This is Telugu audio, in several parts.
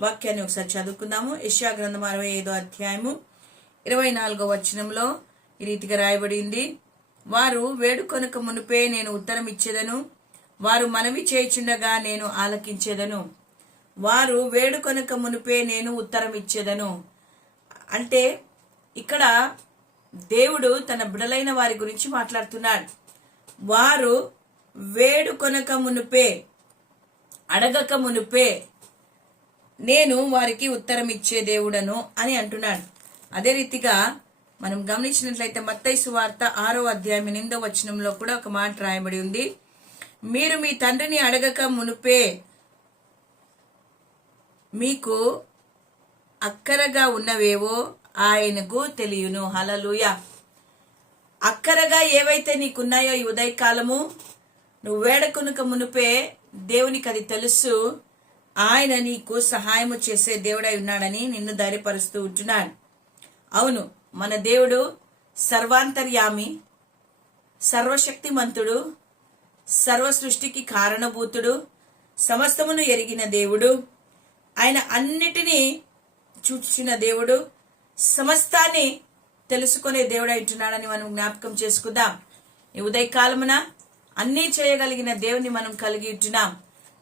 వాక్యాన్ని ఒకసారి చదువుకుందాము. యశ్యా గ్రంథం అరవై ఐదో అధ్యాయము ఇరవై నాలుగో వచనంలో ఈ రీతిగా రాయబడింది. వారు వేడుకొనక మునిపే నేను ఉత్తరం ఇచ్చేదను. వారు మనవి చేయుచుండగా నేను ఆలకించేదను. వారు వేడుకొనక మునిపే నేను ఉత్తరం ఇచ్చేదను. అంటే ఇక్కడ దేవుడు తన బిడలైన వారి గురించి మాట్లాడుతున్నాడు. వారు వేడుకొనక మునుపే అడగక మునుపే నేను వారికి ఉత్తరం ఇచ్చే దేవుడను అని అంటున్నాడు. అదే రీతిగా మనం గమనించినట్లయితే మత్తైసు సువార్త ఆరో అధ్యాయం ఎనిమిదో వచనంలో కూడా ఒక మాట రాయబడి ఉంది. మీరు మీ తండ్రిని అడగక మునుపే మీకు అక్కరగా ఉన్నవేవో ఆయనకు తెలియను. హలలుయ అక్కరగా ఏవైతే నీకున్నాయో ఈ ఉదయకాలము నువ్వు వేడకొనుక మునుపే దేవునికి అది తెలుసు. ఆయన నీకు సహాయము చేసే దేవుడై ఉన్నాడని నిన్ను ధైర్యపరుస్తూ ఉంటున్నాడు. అవును మన దేవుడు సర్వాంతర్యామి సర్వశక్తిమంతుడు సర్వ సృష్టికి కారణభూతుడు సమస్తమును ఎరిగిన దేవుడు. ఆయన అన్నిటినీ చూచిన దేవుడు సమస్తాన్ని తెలుసుకునే దేవుడు అంటున్నాడని మనం జ్ఞాపకం చేసుకుందాం. ఈ ఉదయకాలమున అన్నీ చేయగలిగిన దేవుని మనం కలిగి ఉంటున్నాం.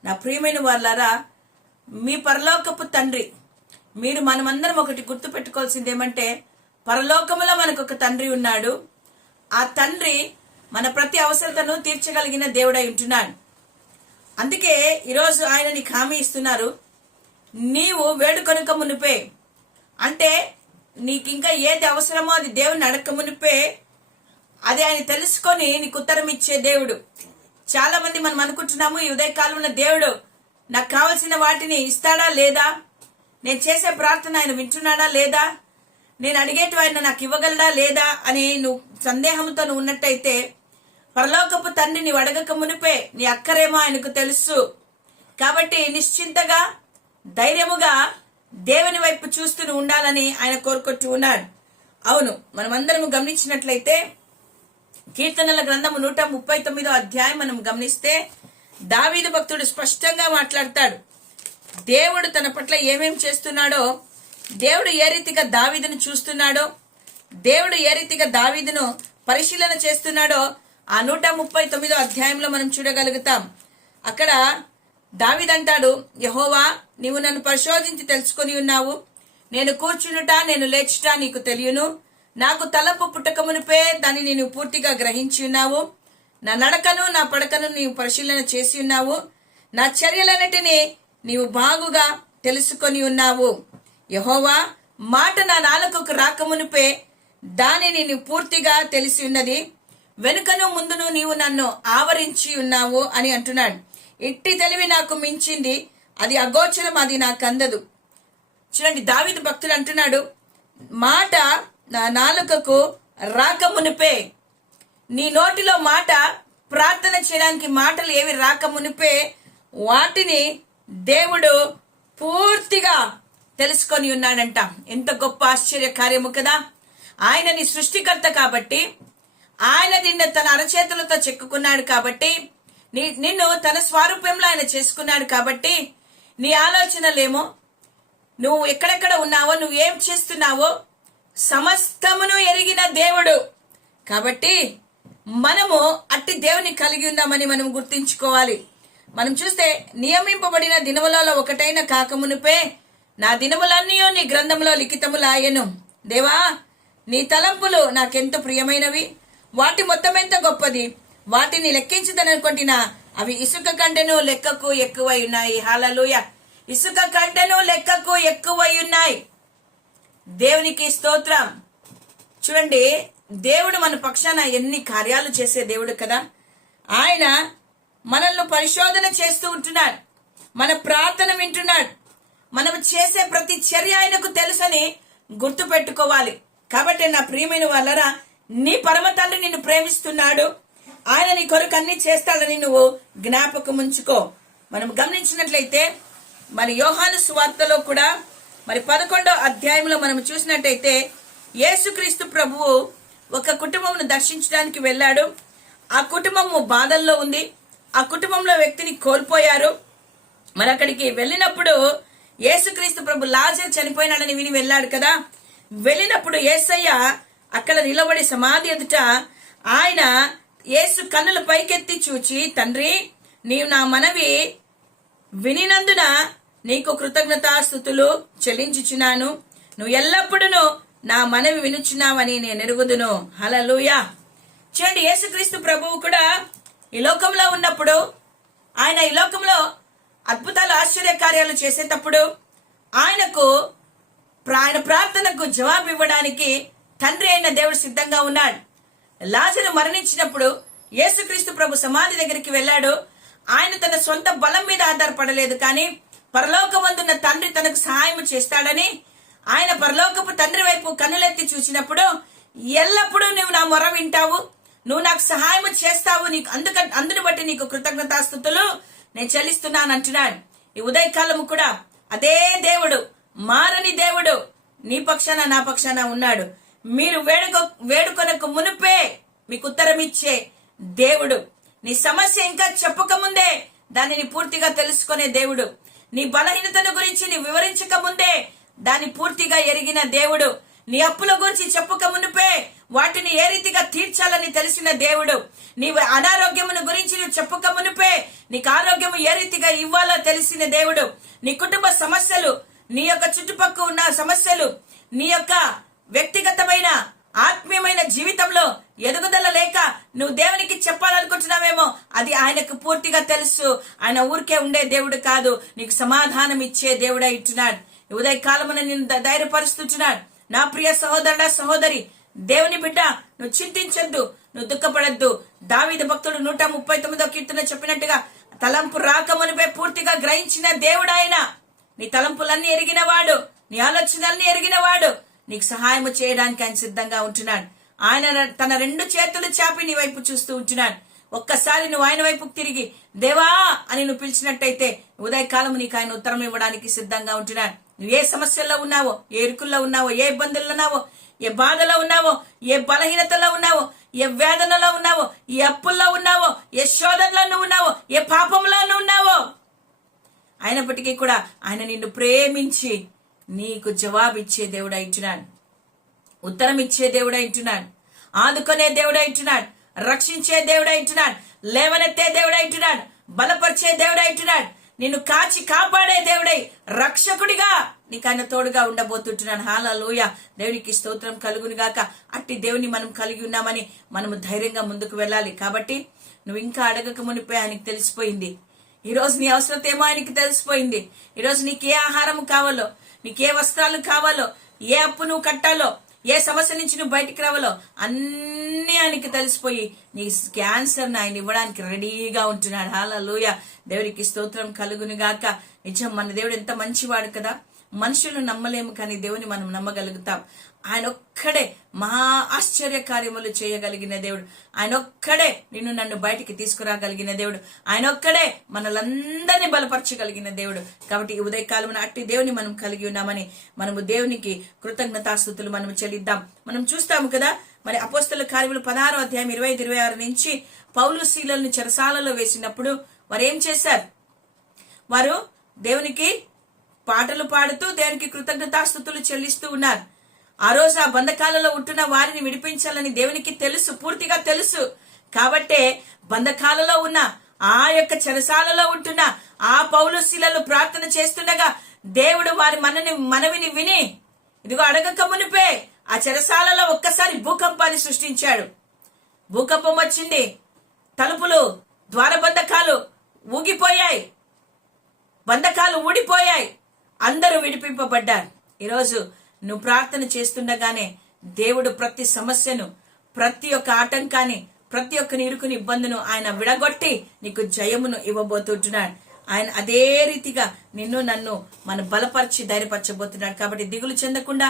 నా ప్రియమైన వాళ్ళారా మీ పరలోకపు తండ్రి. మీరు మనమందరం ఒకటి గుర్తు పెట్టుకోవాల్సింది ఏమంటే పరలోకములో మనకు ఒక తండ్రి ఉన్నాడు. ఆ తండ్రి మన ప్రతి అవసరతను తీర్చగలిగిన దేవుడై ఉంటున్నాడు. అందుకే ఈరోజు ఆయన నీకు హామీ ఇస్తున్నారు. నీవు వేడుకొనక మునిపే. అంటే నీకు ఇంకా ఏది అవసరమో అది దేవుని అడక మునిపే. అది ఆయన తెలుసుకొని నీకు ఉత్తరం ఇచ్చే దేవుడు. చాలా మంది మనం అనుకుంటున్నాము ఈ ఉదయకాలంలో దేవుడు నాకు కావలసిన వాటిని ఇస్తాడా లేదా? నేను చేసే ప్రార్థన ఆయన వింటున్నాడా లేదా? నేను అడిగేటి ఆయన నాకు ఇవ్వగలడా లేదా అని నువ్వు సందేహంతో నువ్వు ఉన్నట్టయితే పరలోకపు తండ్రి నీవు అడగక మునిపే నీ అక్కరేమో ఆయనకు తెలుసు. కాబట్టి నిశ్చింతగా ధైర్యముగా దేవుని వైపు చూస్తూ ఉండాలని ఆయన కోరుకుంటూ ఉన్నాడు. అవును మనమందరము గమనించినట్లయితే కీర్తనల గ్రంథము నూట ముప్పై తొమ్మిదో అధ్యాయం మనం గమనిస్తే దావీదు భక్తుడు స్పష్టంగా మాట్లాడతాడు. దేవుడు తన పట్ల ఏమేం చేస్తున్నాడో దేవుడు ఏ రీతిగా దావీదును చూస్తున్నాడో దేవుడు ఏ రీతిగా దావీదును పరిశీలన చేస్తున్నాడో ఆ నూట ముప్పై తొమ్మిదో అధ్యాయంలో మనం చూడగలుగుతాం. అక్కడ దావిదంటాడు యహోవా నీవు నన్ను పరిశోధించి తెలుసుకొని ఉన్నావు. నేను కూర్చునుట నేను లేచుట నీకు తెలియను. నాకు తలపు పుట్టకమునిపే దాన్ని నేను పూర్తిగా గ్రహించి ఉన్నావు. నా నడకను నా పడకను నీవు పరిశీలన చేసి ఉన్నావు. నా చర్యలన్నిటినీ నీవు బాగుగా తెలుసుకొని ఉన్నావు. యహోవా మాట నా నాలుకకు రాకమునిపే దానిని నీవు పూర్తిగా తెలిసి ఉన్నది. వెనుకను ముందును నీవు నన్ను ఆవరించి ఉన్నావు అని అంటున్నాడు. ఇట్టి తెలివి నాకు మించింది. అది అగోచరం అది నాకు అందదు. చూడండి దావిద భక్తుడు అంటున్నాడు మాట నా నాలుకకు రాకమునిపే నీ నోటిలో మాట ప్రార్థన చేయడానికి మాటలు ఏవి రాకమునిపే వాటిని దేవుడు పూర్తిగా తెలుసుకొని ఉన్నాడంట. ఎంత గొప్ప ఆశ్చర్య కార్యము కదా. ఆయన నీ సృష్టికర్త కాబట్టి ఆయన నిన్ను తన అరచేతులతో చెక్కుకున్నాడు కాబట్టి నీ నిన్ను తన స్వరూపంలో ఆయన చేసుకున్నాడు కాబట్టి నీ ఆలోచనలేమో నువ్వు ఎక్కడెక్కడ ఉన్నావో నువ్వు ఏం చేస్తున్నావో సమస్తమును ఎరిగిన దేవుడు కాబట్టి మనము అట్టి దేవుని కలిగి ఉన్నామని మనం గుర్తించుకోవాలి. మనం చూస్తే నియమింపబడిన దినములలో ఒకటైన కాకమునుపే నా దినములన్నీ నీ గ్రంథంలో లిఖితములాయను దేవా నీ తలంపులు నాకెంత ప్రియమైనవి? వాటి మొత్తం ఎంత గొప్పది? వాటిని లెక్కించదనుకుంటున్నా అవి ఇసుక కంటెను లెక్కకు ఎక్కువై ఉన్నాయి. హాలలుయ ఇసుక కంటెను లెక్కకు ఎక్కువై ఉన్నాయి. దేవునికి స్తోత్రం. చూడండి దేవుడు మన పక్షాన ఎన్ని కార్యాలు చేసే దేవుడు కదా? ఆయన మనల్ని పరిశోధన చేస్తూ ఉంటున్నాడు. మన ప్రార్థన వింటున్నాడు. మనం చేసే ప్రతి చర్య ఆయనకు తెలుసని గుర్తు పెట్టుకోవాలి కాబట్టి నా ప్రియమైన వాళ్ళరా నీ పరమ తల్లి నిన్ను ప్రేమిస్తున్నాడు. ఆయన నీ కొరకు అన్ని చేస్తాడని నువ్వు జ్ఞాపకం ఉంచుకో. మనం గమనించినట్లయితే మరి యోహాను సువార్తలో కూడా మరి పదకొండో అధ్యాయంలో మనం చూసినట్టయితే యేసుక్రీస్తు ప్రభువు ఒక కుటుంబంను దర్శించడానికి వెళ్ళాడు. ఆ కుటుంబము బాధల్లో ఉంది. ఆ కుటుంబంలో వ్యక్తిని కోల్పోయారు. మరి అక్కడికి వెళ్ళినప్పుడు యేసుక్రీస్తు ప్రభు లాజర్ చనిపోయినాడని విని వెళ్ళాడు కదా. వెళ్ళినప్పుడు యేసయ్య అక్కడ నిలబడి సమాధి ఎదుట ఆయన యేసు కన్నుల పైకెత్తి చూచి తండ్రి నీవు నా మనవి వినినందున నీకు కృతజ్ఞతాస్థుతులు చెల్లించుచున్నాను. నువ్వు ఎల్లప్పుడూ నా మనవి వినుచున్నావని నేను ఎరుగుదును. హలలుయా చూడండి యేసుక్రీస్తు ప్రభువు కూడా ఈ లోకంలో ఉన్నప్పుడు ఆయన ఈ లోకంలో అద్భుతాలు ఆశ్చర్య కార్యాలు చేసేటప్పుడు ఆయనకు ఆయన ప్రార్థనకు జవాబు ఇవ్వడానికి తండ్రి అయిన దేవుడు సిద్ధంగా ఉన్నాడు. లాజరు మరణించినప్పుడు యేసుక్రీస్తు ప్రభు సమాధి దగ్గరికి వెళ్ళాడు. ఆయన తన సొంత బలం మీద ఆధారపడలేదు కానీ పరలోకమందున్న తండ్రి తనకు సహాయం చేస్తాడని ఆయన పరలోకపు తండ్రి వైపు కన్నులెత్తి చూసినప్పుడు ఎల్లప్పుడూ నువ్వు నా మొర వింటావు నువ్వు నాకు సహాయం చేస్తావు నీకు అందుక అందుని బట్టి నీకు కృతజ్ఞతాస్థుతులు నేను చెల్లిస్తున్నాను అంటున్నాడు ఈ ఉదయకాలము కూడా అదే దేవుడు మారని దేవుడు నీ పక్షాన నా పక్షాన ఉన్నాడు. మీరు వేడుక వేడుకొనకు మునుపే మీకు ఉత్తరం ఇచ్చే దేవుడు. నీ సమస్య ఇంకా చెప్పకముందే దానిని పూర్తిగా తెలుసుకునే దేవుడు. నీ బలహీనతను గురించి నీ వివరించక ముందే దాన్ని పూర్తిగా ఎరిగిన దేవుడు. నీ అప్పుల గురించి చెప్పుక మునుపే వాటిని ఏ రీతిగా తీర్చాలని తెలిసిన దేవుడు. నీ అనారోగ్యమును గురించి నువ్వు చెప్పుక మునుపే నీకు ఆరోగ్యము ఏ రీతిగా ఇవ్వాలో తెలిసిన దేవుడు. నీ కుటుంబ సమస్యలు నీ యొక్క చుట్టుపక్కల ఉన్న సమస్యలు నీ యొక్క వ్యక్తిగతమైన ఆత్మీయమైన జీవితంలో ఎదుగుదల లేక నువ్వు దేవునికి చెప్పాలనుకుంటున్నావేమో అది ఆయనకు పూర్తిగా తెలుసు. ఆయన ఊరికే ఉండే దేవుడు కాదు. నీకు సమాధానం ఇచ్చే దేవుడై ఇట్టున్నాడు ఈ ఉదయ నేను ధ- నా ప్రియ సహోదరుడ సహోదరి దేవుని బిడ్డ నువ్వు చింతించొద్దు నువ్వు దుఃఖపడద్దు. దావిద భక్తుడు నూట ముప్పై తొమ్మిదో కీర్తన చెప్పినట్టుగా తలంపు రాకమునిపై పూర్తిగా గ్రహించిన దేవుడు ఆయన నీ తలంపులన్నీ ఎరిగినవాడు నీ ఆలోచనలన్నీ ఎరిగినవాడు నీకు సహాయం చేయడానికి ఆయన సిద్ధంగా ఉంటున్నాడు. ఆయన తన రెండు చేతులు చాపి నీ వైపు చూస్తూ ఉంటున్నాడు. ఒక్కసారి నువ్వు ఆయన వైపుకు తిరిగి దేవా అని నువ్వు పిలిచినట్టయితే ఉదయకాలం నీకు ఆయన ఉత్తరం ఇవ్వడానికి సిద్ధంగా ఉంటున్నాడు. నువ్వు ఏ సమస్యల్లో ఉన్నావో ఏ ఇరుకుల్లో ఉన్నావో ఏ ఇబ్బందుల్లో ఉన్నావో ఏ బాధలో ఉన్నావో ఏ బలహీనతలో ఉన్నావో ఏ వేదనలో ఉన్నావో ఏ అప్పుల్లో ఉన్నావో ఏ శోధనలో నువ్వు ఉన్నావో ఏ పాపంలో నువ్వు ఉన్నావో అయినప్పటికీ కూడా ఆయన నిన్ను ప్రేమించి నీకు జవాబిచ్చే దేవుడు అంటున్నాడు ఉత్తరం ఇచ్చే దేవుడు అంటున్నాడు ఆదుకునే దేవుడు అంటున్నాడు రక్షించే దేవుడు అంటున్నాడు లేవనెత్తే దేవుడు అంటున్నాడు బలపరిచే దేవుడు అంటున్నాడు నిన్ను కాచి కాపాడే దేవుడై రక్షకుడిగా నీకు ఆయన తోడుగా ఉండబోతుంటున్నాను. హాలలోయ. దేవునికి స్తోత్రం కలుగును గాక. అట్టి దేవుని మనం కలిగి ఉన్నామని మనము ధైర్యంగా ముందుకు వెళ్ళాలి. కాబట్టి నువ్వు ఇంకా అడగక మునిపే ఆయనకు తెలిసిపోయింది. ఈ రోజు నీ అవసరత ఏమో ఆయనకి తెలిసిపోయింది. ఈరోజు నీకు ఏ ఆహారం కావాలో నీకు ఏ వస్త్రాలు కావాలో ఏ అప్పు నువ్వు కట్టాలో ఏ సమస్య నుంచి నువ్వు బయటికి రావాలో అన్ని ఆయనకి తెలిసిపోయి నీ క్యాన్సర్ ఆయన ఇవ్వడానికి రెడీగా ఉంటున్నాడు. హాలూయ దేవుడికి స్తోత్రం కలుగును గాక నిజం మన దేవుడు ఎంత మంచివాడు కదా. మనుషులు నమ్మలేము కానీ దేవుని మనం నమ్మగలుగుతాం. ఆయన ఒక్కడే మహా ఆశ్చర్య కార్యములు చేయగలిగిన దేవుడు. ఆయన ఒక్కడే నిన్ను నన్ను బయటికి తీసుకురాగలిగిన దేవుడు. ఆయన ఒక్కడే మనలందరినీ బలపరచగలిగిన దేవుడు. కాబట్టి ఈ ఉదయకాలం అట్టి దేవుని మనం కలిగి ఉన్నామని మనము దేవునికి కృతజ్ఞతాస్థుతులు మనం చెల్లిద్దాం. మనం చూస్తాము కదా మరి అపోస్తల కార్యములు పదహారో అధ్యాయం ఇరవై ఐదు ఇరవై ఆరు నుంచి పౌలు శీలను చెరసాలలో వేసినప్పుడు వారు ఏం చేశారు? వారు దేవునికి పాటలు పాడుతూ దేవునికి కృతజ్ఞతాస్థుతులు చెల్లిస్తూ ఉన్నారు. ఆ రోజు ఆ బంధకాలలో ఉంటున్న వారిని విడిపించాలని దేవునికి తెలుసు పూర్తిగా తెలుసు. కాబట్టే బంధకాలలో ఉన్న ఆ యొక్క చెరసాలలో ఉంటున్న ఆ పౌలుశీలలు ప్రార్థన చేస్తుండగా దేవుడు వారి మనని మనవిని విని ఇదిగో అడగక మునిపే ఆ చెరసాలలో ఒక్కసారి భూకంపాన్ని సృష్టించాడు. భూకంపం వచ్చింది తలుపులు ద్వారబంధకాలు ఊగిపోయాయి బంధకాలు ఊడిపోయాయి. అందరూ విడిపింపబడ్డారు. ఈరోజు నువ్వు ప్రార్థన చేస్తుండగానే దేవుడు ప్రతి సమస్యను ప్రతి ఒక్క ఆటంకాన్ని ప్రతి ఒక్క నిరుకుని ఇబ్బందును ఆయన విడగొట్టి నీకు జయమును ఇవ్వబోతుంటున్నాడు. ఆయన అదే రీతిగా నిన్ను నన్ను మన బలపరిచి ధైర్యపరచబోతున్నాడు. కాబట్టి దిగులు చెందకుండా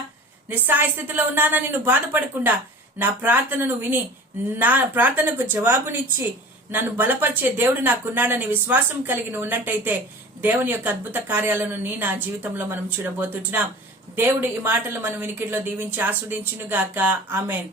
నిస్సాయ స్థితిలో ఉన్నానని నువ్వు బాధపడకుండా నా ప్రార్థనను విని నా ప్రార్థనకు జవాబునిచ్చి నన్ను బలపరిచే దేవుడు నాకున్నాడని విశ్వాసం కలిగి ఉన్నట్టయితే దేవుని యొక్క అద్భుత కార్యాలను నీ నా జీవితంలో మనం చూడబోతుంటున్నాం. దేవుడు ఈ మాటలు మన వినికిడిలో దీవించి ఆస్వాదించును గాక ఆమెన్.